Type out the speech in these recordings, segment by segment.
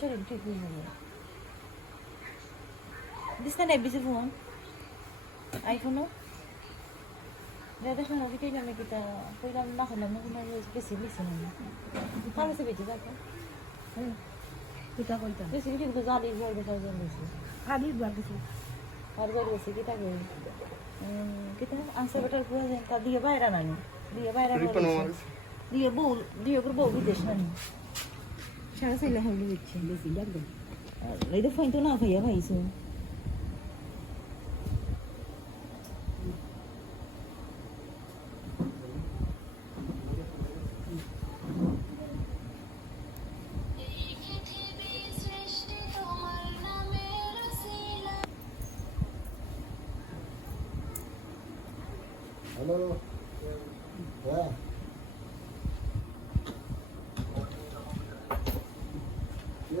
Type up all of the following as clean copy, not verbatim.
শরীর ঠিক হয়ে যাবে দিস না এফবিসি ফোন আইফোনও দেখলাম আজকে আমি কিটা কইলাম না হলাম না কোনো বেশি বেশি না ফার্মেসি বেশি থাকে কিতা কইতা বেশি কিন্তু গাড়ি ঘর দেখা যায় বেশি আদির বার কিছু আর ঘর বেশি কিটা গে কিটা আনসার বেটার পুরো যেন তা দিয়ে বাইরে না দিয়ে বাইরে দিয়ে বউ বিদেশ না সারা সাইলে হইলে দিচ্ছে বেশি লাগবে এই তো ফাইন তো না খাইয়া খাইছো হ্যালো হ্যাঁ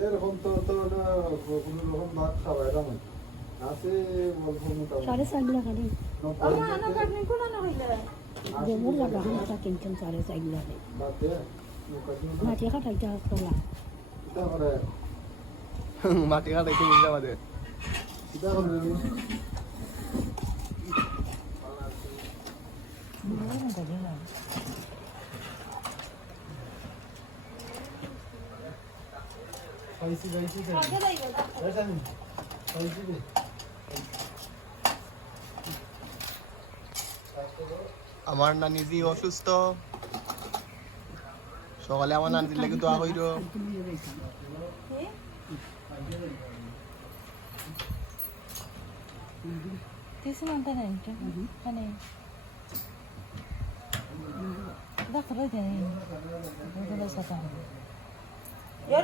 এরকম তো কোনো রকম ভাত খাওয়াই না আছে অল্প মোটামুটি 4.5 খালি আমা না কাটনি কোন না হইলা জমুর লাগা হামটা কিনছেন 4.5 লাগে বাদ দে মাটি কাটাইতে আসলা কিতা করে মাটি কাটাইতে বুঝতে পারে কিতা করে না কাজে না পাইছি কাজে লাইবা পাইছি দে আমার নানি জি অসুস্থ সকালে আমার নানির লাগে দোয়া কইরো This one kan ente, kan ini. Dah kerja ni, dah kerja satu. Ya